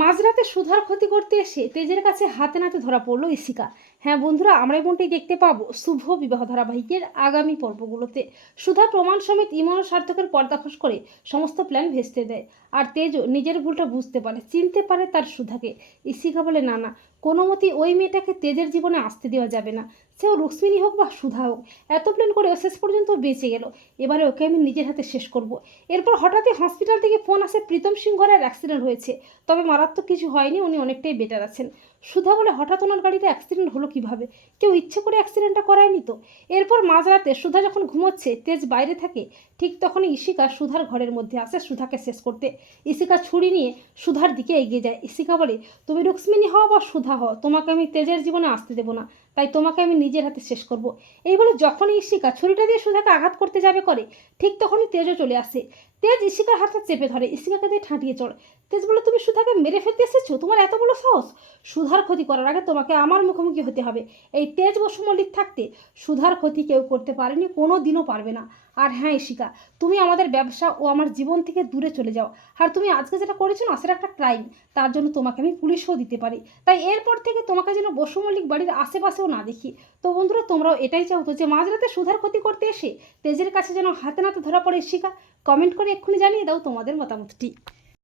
মাঝরাতে সুধার ক্ষতি করতে এসে তেজের কাছে হাতে নাতে ধরা পড়ল ইসিকা হ্যাঁ বন্ধুরা, আমরা এমনটাই দেখতে পাবো শুভ বিবাহ ধারাবাহিকের আগামী পর্বগুলোতে। সুধা প্রমাণ সমেত ইমন সার্থকের পর্দাফাশ করে সমস্ত প্ল্যান ভেস্তে দেয়। আর তেজও নিজের ভুলটা বুঝতে পারে, চিনতে পারে তার সুধাকে। ইসিকা বলে, না না, কোনো মতেই ওই মেয়েটাকে তেজের জীবনে আসতে দেওয়া যাবে না। সেও রুক্মিণী হোক বা সুধা হোক, এত প্ল্যান করে শেষ পর্যন্ত বেঁচে গেল। এবারে ওকে আমি নিজের হাতে শেষ করব। এরপর হঠাৎই হসপিটাল থেকে ফোন আসে প্রীতম সিং ঘরের অ্যাক্সিডেন্ট হয়েছে। তবে মারাত্মক কিছু হয়নি উনি অনেকটাই বেটার আছেন। সুধা বলে, হঠাৎ ওনার গাড়িতে অ্যাক্সিডেন্ট হলো কীভাবে? কেউ ইচ্ছে করে অ্যাক্সিডেন্টটা করায়নি তো? এরপর মাঝরাতে সুধা যখন ঘুমোচ্ছে, তেজ বাইরে থাকে, ঠিক তখনই ইশিকা সুধার ঘরের মধ্যে আসে সুধাকে শেষ করতে। ইশিকা ছুরি নিয়ে সুধার দিকে এগিয়ে যায়। ইশিকা বলে, তুমি রুক্মিণী হও বা সুধা হও, তোমাকে আমি তেজের জীবনে আসতে দেবো না, তাই তোমাকে আমি নিজের হাতে শেষ করব। এই বলে যখনই ইশিকা ছুরিটা দিয়ে সুধাকে আঘাত করতে যাবে করে, ঠিক তখনই তেজও চলে আসে। তেজ ইশিকার হাতটা চেপে ধরে, ইশিকাকে দিয়ে ঠাঁটিয়ে চড় তেজ বলে, তুমি সুধাকে মেরে ফেলতে এসেছ? তোমার এত বড় সাহস? সুধার ক্ষতি করার আগে তোমাকে আমার মুখোমুখি হতে হবে। এই তেজ বসু মল্লিক থাকতে সুধার ক্ষতি কেউ করতে পারেনি কোনো দিনও পারবে না। আর হ্যাঁ ইশিকা তুমি আমাদের ব্যবসা ও আমার জীবন থেকে দূরে চলে যাও। আর তুমি আজকে যেটা করেছ না, সেটা একটা ক্রাইম তার জন্য তোমাকে আমি পুলিশও দিতে পারি। তাই এরপর থেকে তোমাকে যেন বসু মল্লিক বাড়ির আশেপাশেও না দেখি। তো বন্ধুরা, তোমরাও এটাই চাও তো যে মাঝরাতে সুধার ক্ষতি করতে এসে তেজের কাছে যেন হাতে নাতে ধরা পড়ে ইশিকা কমেন্ট করে এক্ষুনি জানিয়ে দাও তোমাদের মতামতটি।